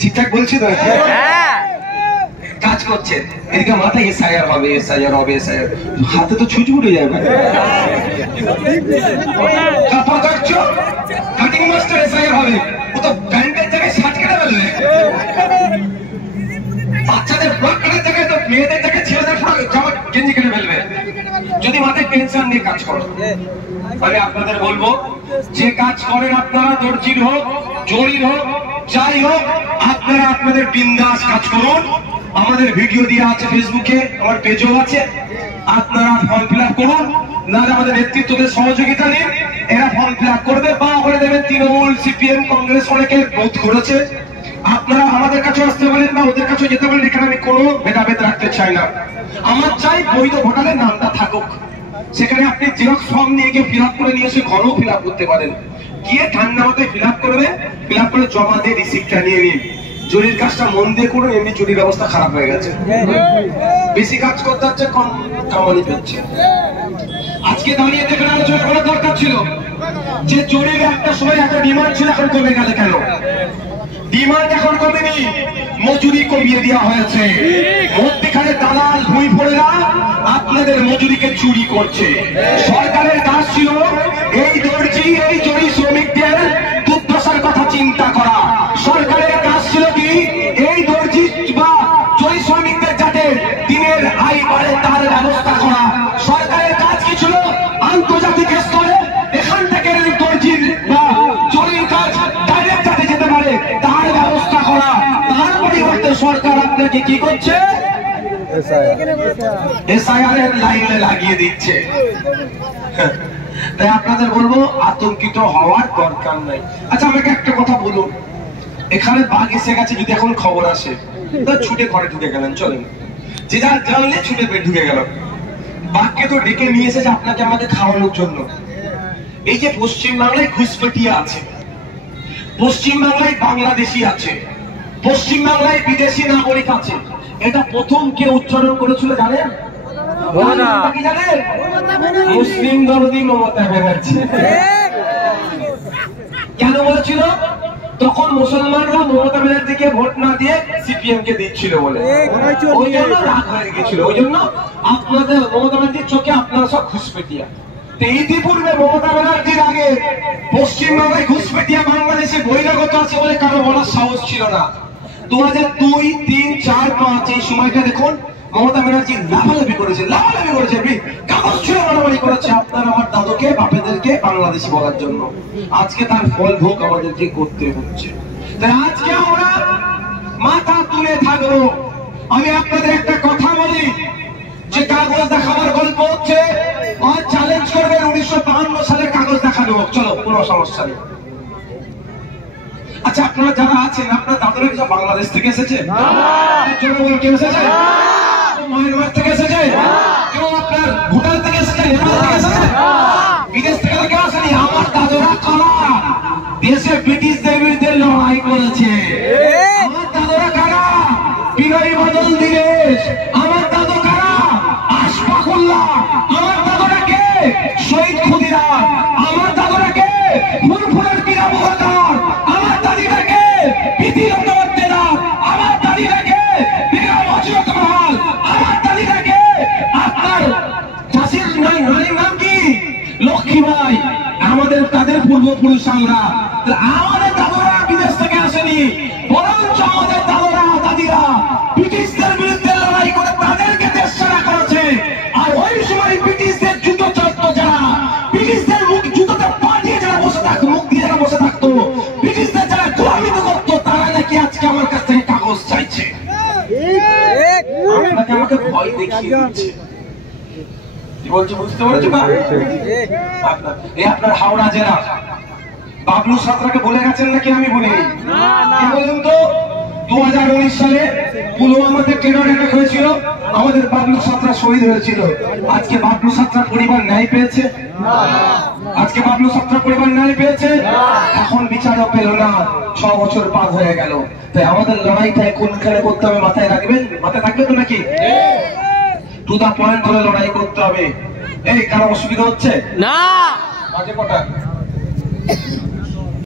ঠিকঠাক বলছি তো? কাজ করছেন এদিকে মাথায় এসআইআর হবে, এসআইআর হবে, এসআইআর হাতে তো ছুটি উঠে যাবে। কাপড় কাটছো, কাটিং মাস্টার এসআইআর হবে, ও তো প্যান্টের জায়গায় শার্ট কেটে ফেলবে। বাচ্চাদের ফ্রক কাটার জায়গায় তো মেয়েদের জায়গায় ছেলেদের ফ্রক জামা গেঞ্জি কেটে ফেলবে। যদি মাথায় টেনশন নিয়ে কাজ করো, আমি আপনাদের বলবো যে কাজ করেন আপনারা, দর্জির হোক, জরির হোক, যাই হোক, আপনারা আপনাদের বিন্দাস কাজ করুন। আমাদের ভিডিও দেওয়া আছে ফেসবুকে, আমার পেজও আছে, আপনারা ফর্ম ফিল আপ করুন। না আমাদের নেতৃত্বদের সহযোগিতা নিন, এরা ফর্ম ফিল আপ করবে, বা করে দেবেন। তৃণমূল, সিপিএম, কংগ্রেস অনেকে বোধ করেছে। আপনারা আমাদের কাছে আসতে পারেন বা ওদের কাছে যেতে পারেন, এখানে আমি কোনো ভেদাভেদ রাখতে চাই না। আমার চাই বৈধ ভোটারের নামটা থাকুক। সেখানে আপনি জেরক্স ফর্ম নিয়ে গিয়ে ফিল আপ করে নিয়ে এসে ঘরেও ফিল আপ করতে পারেন। গিয়ে ঠান্ডা মাথায় ফিল আপ করবে, ফিল আপ করে জমা দিয়ে রিসিপ্টটা নিয়ে নিন। জরির কাজটা মন দিয়ে করুন, এমনি জরির অবস্থা খারাপ হয়ে গেছে। বেশি কাজ করতে হচ্ছে, কম কামানি পেচ্ছে। আজকে দাঁড়িয়ে দেখে আলোচনা করার দরকার ছিল যে জরির একটা সময় একটা ডিমান্ড ছিল, এখন কমে গেল কেন? ডিমান্ড এখন কমেনি, মজুরি কমিয়ে দেওয়া হয়েছে। মধ্যখানে দালাল ভুঁইফোড়েরা আপনাদের মজুরিকে চুরি করছে। সরকারের কাজ ছিল এই দর্জি, এই জরি শ্রমিকদের দুর্দশার কথা চিন্তা করা। সরকারের কাজ ছিল কি এই দর্জি বা জরি শ্রমিকদের যাতে দিনের আয় বাড়ে তার ব্যবস্থা করা। সরকারের কাজ কি ছিল আন্তর্জাতিক স্তরে এখান থেকে দর্জির বা জরির কাজ ডাইরেক্ট যাতে যেতে পারে তার ব্যবস্থা করা। তার পরিবর্তে সরকার আপনাকে কি করছে? এসআইআর এর লাইনে লাগিয়ে দিচ্ছে। তাই আপনাদের বলবো আতঙ্কিত হওয়ার দরকার নাই। আচ্ছা আমাকে একটা কথা বলুন, এখানে বাঘ এসে গেছে যদি এখন খবর আসে, তা ছুটে ঘরে ঢুকে গেলেন, চলেন, যে যার জানলে ছুটে ঢুকে গেল। বাঘকে তো ডেকে নিয়ে এসেছে আপনাকে আমাকে খাওয়ানোর জন্য। এই যে পশ্চিমবাংলায় ঘুষপেটিয়া আছে, পশ্চিমবাংলায় বাংলাদেশি আছে, পশ্চিমবাংলায় বিদেশি নাগরিক আছে, এটা প্রথম কে উচ্চারণ করেছিল জানেন? মুসলিম দরদি মমতা ব্যানার্জি। কেন বলেছিল? তখন মুসলমানরা মমতা ব্যানার্জিকে ভোট না দিয়ে সিপিএম কে দিচ্ছিল বলে, ওই জন্য রাগ হয়ে গেছিল। ওই জন্য আপনাদের মমতা ব্যানার্জির চোখে আপনারা সব ঘুষপেটিয়া। ইতিপূর্বে মমতা ব্যানার্জির আগে পশ্চিমবাংলায় ঘুষপেটিয়া বাংলাদেশে বহিরাগত আছে বলে কারো বলার সাহস ছিল না। 2002, 3, 4, 5 এই সময়টা দেখুন মমতা ব্যানার্জি লাফালাফি করেছে, কাগজ ছুঁড়ে মারামারি করেছে আপনার আমার দাদুকে, বাপেদেরকে বাংলাদেশি বলার জন্য। আজকে তার ফল ভোগ আমাদেরকে করতে হচ্ছে। তাই আজকে আমরা মাথা তুলে থাকবো। আমি আপনাদের একটা কথা বলি, যে কাগজ দেখাবার গল্প হচ্ছে, আর চ্যালেঞ্জ করবেন 1952 সালের কাগজ দেখানো হোক, চলো, কোনো সমস্যা নেই। আচ্ছা আপনারা যারা আছেন, আপনার দাদুরা কি বাংলাদেশ থেকে এসেছে? কেউ এসেছে? মায়ানমার থেকে এসেছে? কেউ আপনার ভুটান থেকে এসেছে? বিদেশ থেকে কেউ আসেনি। আমার দাদুরা কারা? দেশে ব্রিটিশদের বিরুদ্ধে লড়াই করেছে। আমার দাদুরা কারা? বিনয় বাদল দীনেশ। আমার দাদু কারা? আশফাকুল্লাহ। আমার দাদুরা কে? শহীদ ক্ষুদিরাম। আমার দাদুরা কে? ফুরফুরের পীর আবু বকর। আমার দাদিরা কে? বিধিরত বর্তেদা। আমার দাদিরা কে? বেগম হযরত মহল। আমার দাদিরা কে? আপনার ঝাঁসির নারীর নাম কি? লক্ষ্মীবাই। আমাদের তাদের পূর্বপুরুষ আমরা। আমাদের দাদুরা বিদেশ থেকে আসেনি, বরঞ্চ আমাদের দাদুরা দাদিরা ব্রিটিশদের বিরুদ্ধে লড়াই করে তাদেরকে দেশ ছাড়া করেছে। আর ওই সময় ব্রিটিশদের জুতো চড়তো যারা, ব্রিটিশদের মুখ জুতোতে পা দিয়ে যারা বসে থাকতো, মুখ দিয়ে যারা বসে থাকতো, ব্রিটিশদের যারা গোলামি করতো, তারা নাকি আজকে আমার কাছ থেকে কাগজ চাইছে। আপনাকে আমাকে ভয় দেখিয়ে দিচ্ছে। কি বলছি বুঝতে পারছো না? আপনার হাওড়া জেলা বাবলু সাঁতরাকে বলে গেছেন নাকি? আমি বলিনি। বলুন তো, 2019 সালে পুলওয়ামাতে টেরর অ্যাটাক হয়েছিল, আমাদের বাবলু সাঁতরা শহীদ হয়েছিল। আজকে বাবলু সাঁতরার পরিবার ন্যায় পেয়েছে? আজকে বাবলু সাঁতরার পরিবার ন্যায় পেয়েছে? এখন বিচারও পেল না, 6 বছর পার হয়ে গেল। তাই আমাদের লড়াইটা কোনখানে করতে হবে মাথায় রাখবেন, মাথায় থাকবে তো নাকি? টু দা পয়েন্ট ধরে লড়াই করতে হবে। এই কারো অসুবিধা হচ্ছে না? বাজে কটা?